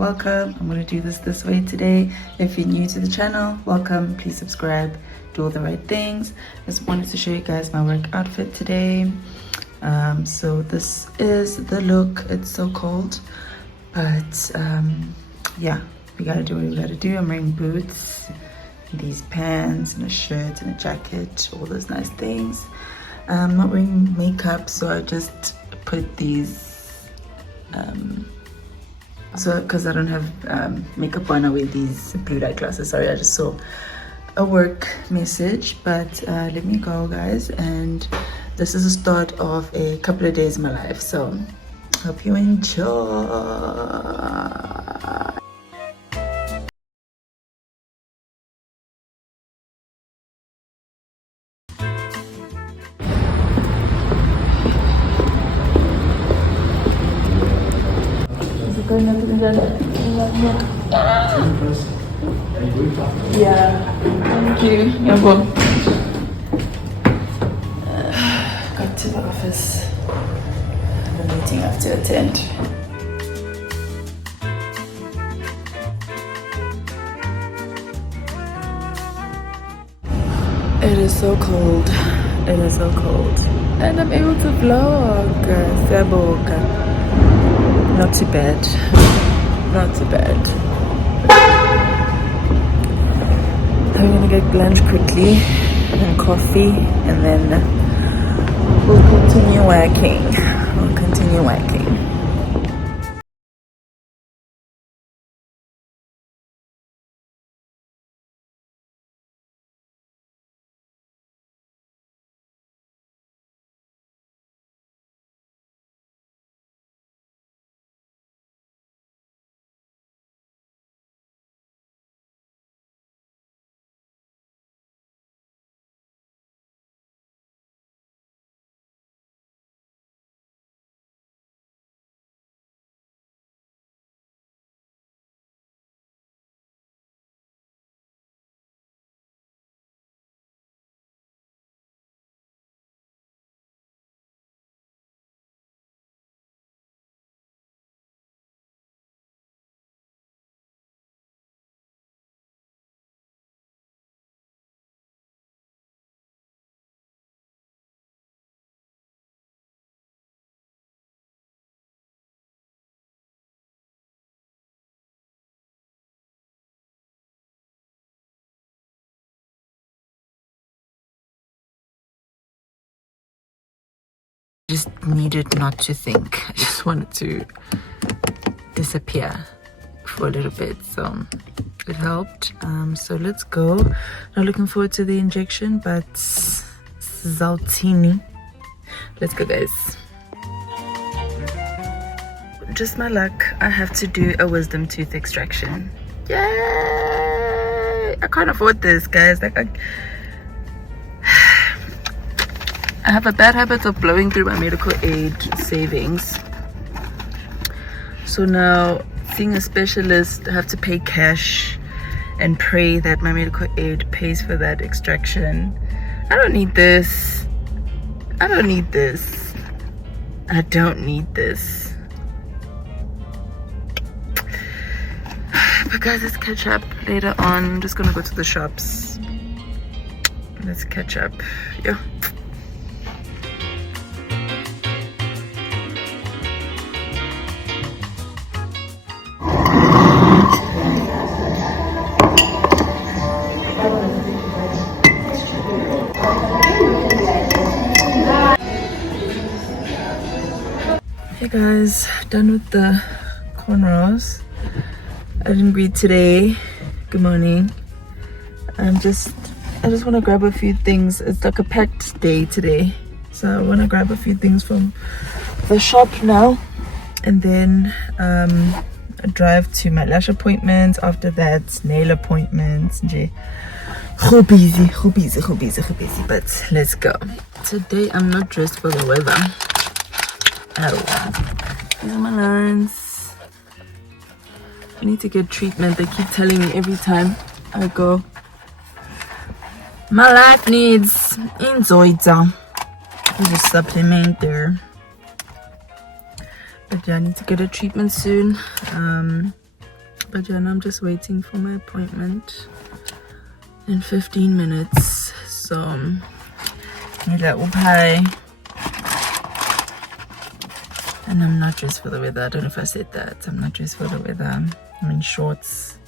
welcome. I'm going to do this way today. If you're new to the channel, welcome. Please subscribe, do all the right things. I just wanted to show you guys my work outfit today. So this is the look. It's so cold, but yeah, we gotta do what we gotta do. I'm wearing boots, these pants, and a shirt and a jacket, all those nice things. I'm not wearing makeup, so I just put these so because I don't have makeup on, I wear these blue light glasses. Sorry, I just saw a work message, but let me go, guys. And this is the start of a couple of days in my life, so hope you enjoy. Yeah, thank you. Yeah, well, got to the office. I have a meeting I have to attend. It is so cold. It is so cold. And I'm able to vlog. Siyaboka. Not too bad. Not too bad. I'm gonna get lunch quickly and coffee, and then we'll continue working. We'll continue working. Just needed not to think. I just wanted to disappear for a little bit, so it helped. So let's go. Not looking forward to the injection, but Zaltini. Let's go, guys. Just my luck, I have to do a wisdom tooth extraction. Yay! I can't afford this, guys. Like I have a bad habit of blowing through my medical aid savings. So now, seeing a specialist, I have to pay cash and pray that my medical aid pays for that extraction. I don't need this. I don't need this. I don't need this. But guys, let's catch up later on. I'm just gonna go to the shops. Let's catch up. Yeah. Hey guys, done with the cornrows. I didn't breathe today. Good morning. I just want to grab a few things. It's like a packed day today, so I want to grab a few things from the shop now, and then drive to my lash appointment. After that, nail appointments. Go busy. But let's go. Today I'm not dressed for the weather. Oh, these are my lines. I need to get treatment. They keep telling me every time I go. My life needs Inzoida. There's a supplement there. But yeah, I need to get a treatment soon. But yeah, now I'm just waiting for my appointment in 15 minutes. So nila upay. And I'm not dressed for the weather. I don't know if I said that. I'm not dressed for the weather. I'm in shorts